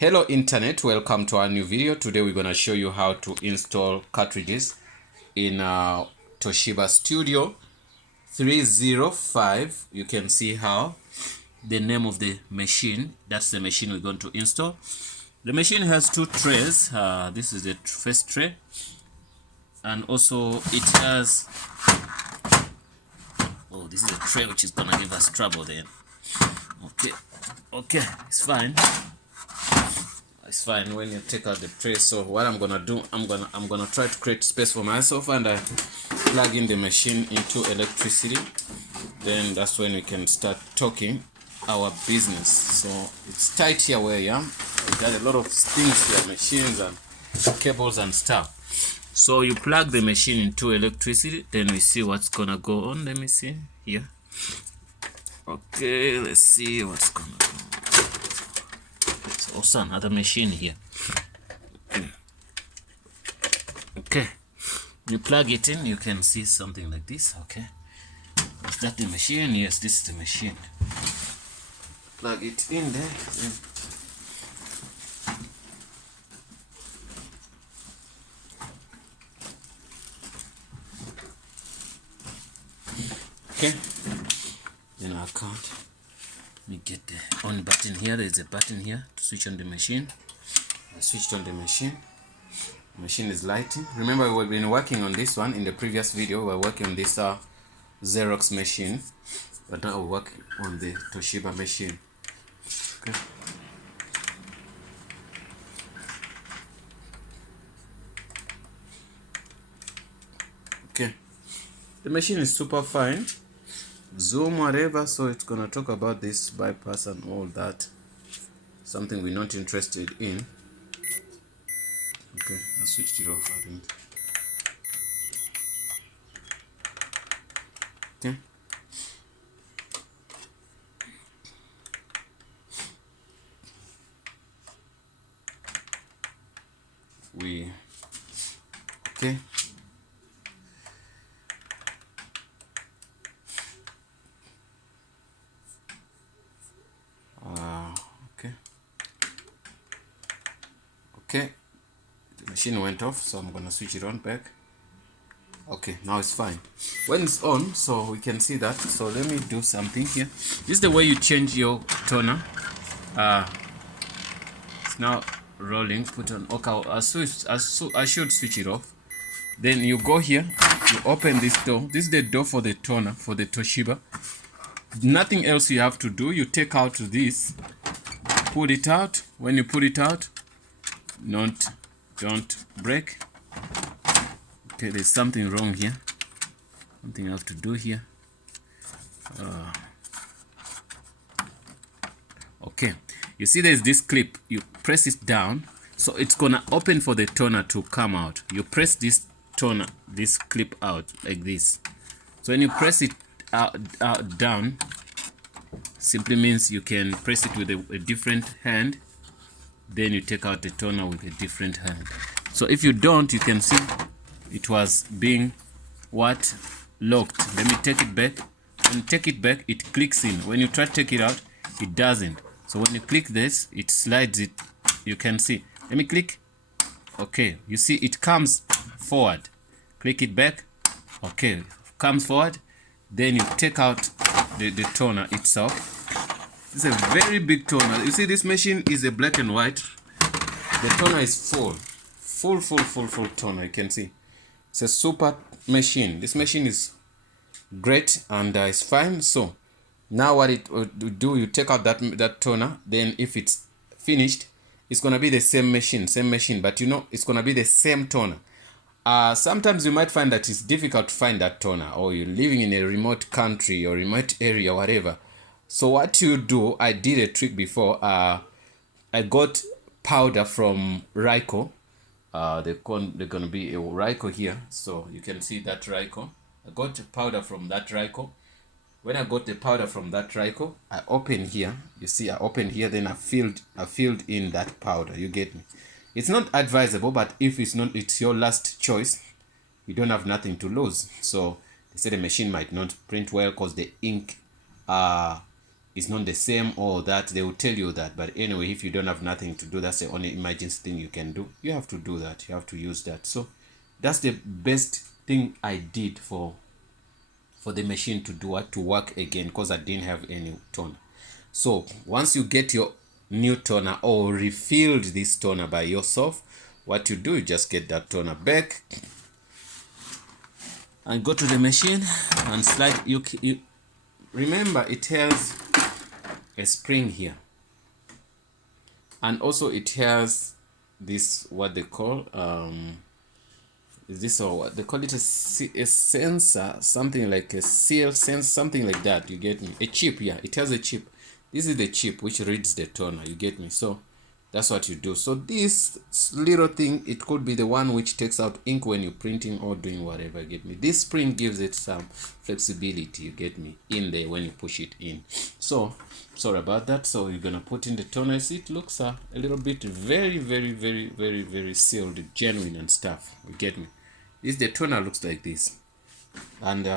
Hello internet, welcome to our new video. Today we're going to show you how to install cartridges in Toshiba Studio 305. You can see how the name of the machine, that's the machine we're going to install. The machine has two trays. This is the first tray, and also it has, oh, this is a tray which is gonna give us trouble then. Okay, it's fine. It's fine when you take out the tray. So what I'm gonna do, I'm gonna try to create space for myself, and I plug in the machine into electricity. Then that's when we can start talking our business. So it's tight here where I am. We got a lot of things here, machines and cables and stuff. So you plug the machine into electricity, then we see what's gonna go on. Let me see here. Okay, let's see what's gonna go. Also another machine here. Okay, you plug it in, you can see something like this. Okay, is that the machine? Yes, this is the machine. Plug it in there. Okay, then our account. Let me get the on button here. There's a button here to switch on the machine. I switched on the machine. The machine is lighting. Remember, we've been working on this one in the previous video. We're working on this Xerox machine, but now we're working on the Toshiba machine. Okay. Okay. The machine is super fine. Zoom whatever, so it's gonna talk about this bypass and all that, something we're not interested in. Okay, I switched it off, I think. Okay, okay. Okay, the machine went off, so I'm gonna switch it on back. Okay, now it's fine. When it's on, so we can see that. So let me do something here. This is the way you change your toner. It's now rolling. Put on. Okay, I should switch it off. Then you go here. You open this door. This is the door for the toner for the Toshiba. Nothing else you have to do. You take out this. Pull it out. When you pull it out, don't break. Okay, there's something wrong here. Something I have to do here. Okay, you see there's this clip. You press it down, so it's gonna open for the toner to come out. You press this toner, this clip out like this. So when you press it out down, simply means you can press it with a different hand. Then you take out the toner with a different hand. So if you don't, you can see it was being locked. Let me take it back. When you take it back, it clicks in. When you try to take it out, it doesn't. So when you click this, it slides it. You can see. Let me click. Okay, you see it comes forward. Click it back. Okay, comes forward. Then you take out the toner itself. It's a very big toner. You see, this machine is a black and white. The toner is full toner. You can see it's a super machine. This machine is great and it's fine. So now what it would do, you take out that toner. Then if it's finished, it's gonna be the same machine, but you know it's gonna be the same toner. Sometimes you might find that it's difficult to find that toner, or you're living in a remote country or remote area, whatever. So what you do, I did a trick before. I got powder from Ryco. They're gonna be a Ryco here, so you can see that Ryco. I got powder from that Ryco. When I got the powder from that Ryco, I opened here. You see, I opened here. Then I filled in that powder. You get me? It's not advisable, but if it's your last choice. You don't have nothing to lose. So they say the machine might not print well because the ink it's not the same or that, they will tell you that. But anyway, if you don't have nothing to do, that's the only emergency thing you can do. You have to do that. You have to use that. So that's the best thing I did for the machine to do what, to work again, because I didn't have any toner. So once you get your new toner or refilled this toner by yourself, what you do, you just get that toner back and go to the machine and slide. You remember, it has a spring here, and also it has this, what they call is this, or what they call it, a sensor, something like a seal sense, something like that. You get me? A chip. Yeah, it has a chip. This is the chip which reads the toner. You get me? So that's what you do. So this little thing, it could be the one which takes out ink when you're printing or doing whatever. You get me? This spring gives it some flexibility. You get me? In there when you push it in. So sorry about that. So you're gonna put in the toner. See, it looks a little bit very sealed, genuine and stuff. You get me? This, the toner looks like this. And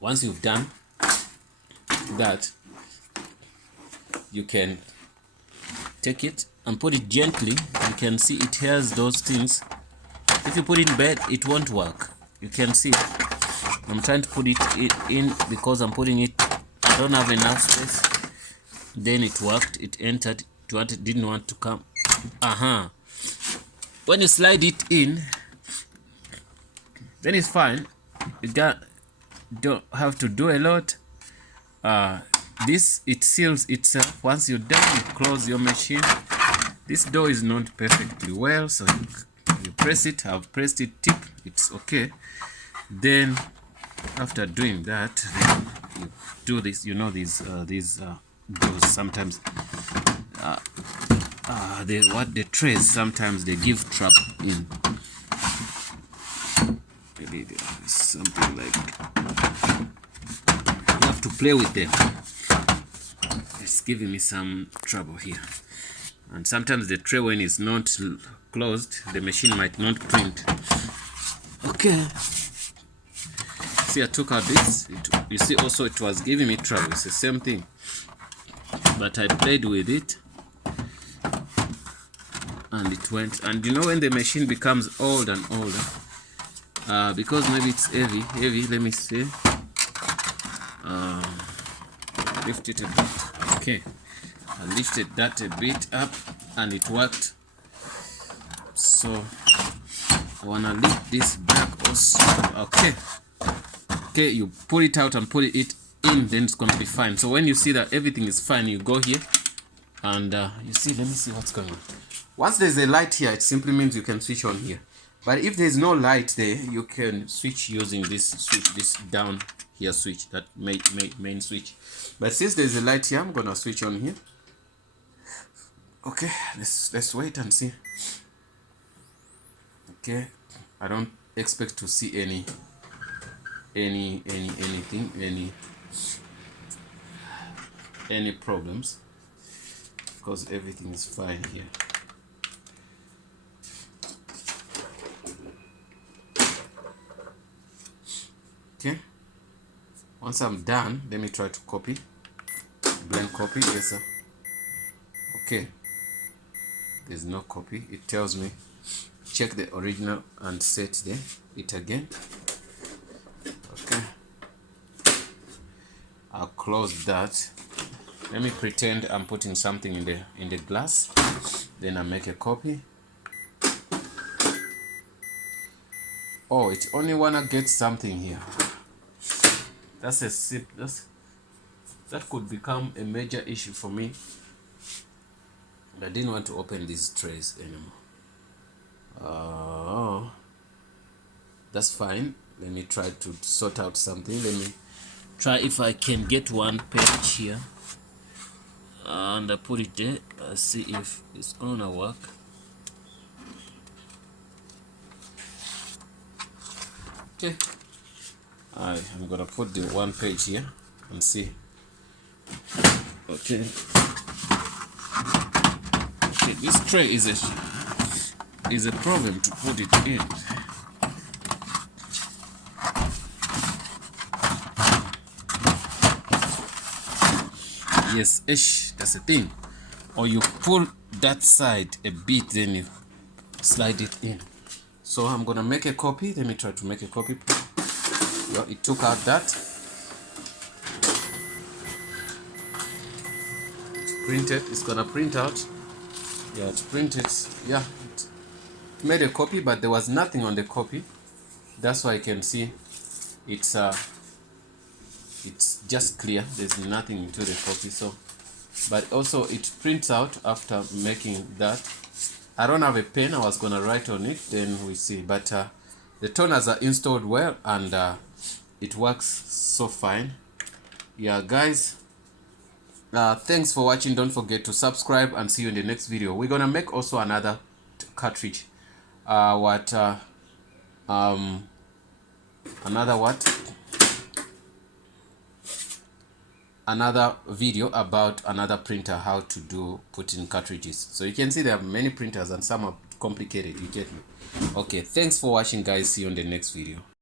once you've done that, you can take it and put it gently. You can see it has those things. If you put it in bed, it won't work. You can see I'm trying to put it in because I'm putting it, I don't have enough space. Then it worked. It entered. It didn't want to come. When you slide it in, then it's fine. You don't have to do a lot. This, it seals itself. Once you're done, you close your machine. This door is not perfectly well, so you press it. I've pressed it, tip, it's okay. Then after doing that, you do this. You know, these doors sometimes the trays, sometimes they give trouble in. Maybe there is something like, you have to play with them. It's giving me some trouble here. And sometimes the tray, when it's not closed, the machine might not print. Okay. See, I took out this. You see, also it was giving me trouble. It's the same thing. But I played with it. And it went. And you know, when the machine becomes old and older, because maybe it's heavy, let me see. Lift it a bit. Okay. I lifted that a bit up and it worked. So I wanna lift this back also. Okay, you pull it out and put it in, then it's gonna be fine. So when you see that everything is fine, you go here and you see, let me see what's going on. Once there's a light here, it simply means you can switch on here. But if there's no light there, you can switch using this switch, this down here switch, that main switch. But since there's a light here, I'm gonna switch on here. Okay, let's wait and see. Okay, I don't expect to see any problems, because everything is fine here. Okay, once I'm done, let me try to copy, blank copy. Yes sir. Okay, there's no copy. It tells me check the original and set it again. Okay, I'll close that. Let me pretend I'm putting something in the glass, then I make a copy. Oh, it only wanna get something here. That's a sip. That could become a major issue for me. I didn't want to open these trays anymore. That's fine. Let me try to sort out something. Let me try if I can get one page here and I put it there. See if it's gonna work. Okay, I'm gonna put the one page here and see. Okay, this tray is a problem to put it in. Yes, ish, that's the thing. Or you pull that side a bit, then you slide it in. So I'm gonna make a copy. Let me try to make a copy. Yeah, it took out that. It's printed. It's gonna print out. Yeah, it's printed. Yeah, it made a copy, but there was nothing on the copy. That's why I can see it's just clear. There's nothing into the copy. So, but also it prints out after making that. I don't have a pen. I was gonna write on it, then we see. But the toners are installed well, and it works so fine. Yeah, guys, thanks for watching. Don't forget to subscribe, and see you in the next video. We're gonna make also another cartridge. Another video about another printer, how to put in cartridges. So you can see there are many printers and some are complicated. You get me? Okay, thanks for watching, guys. See you in the next video.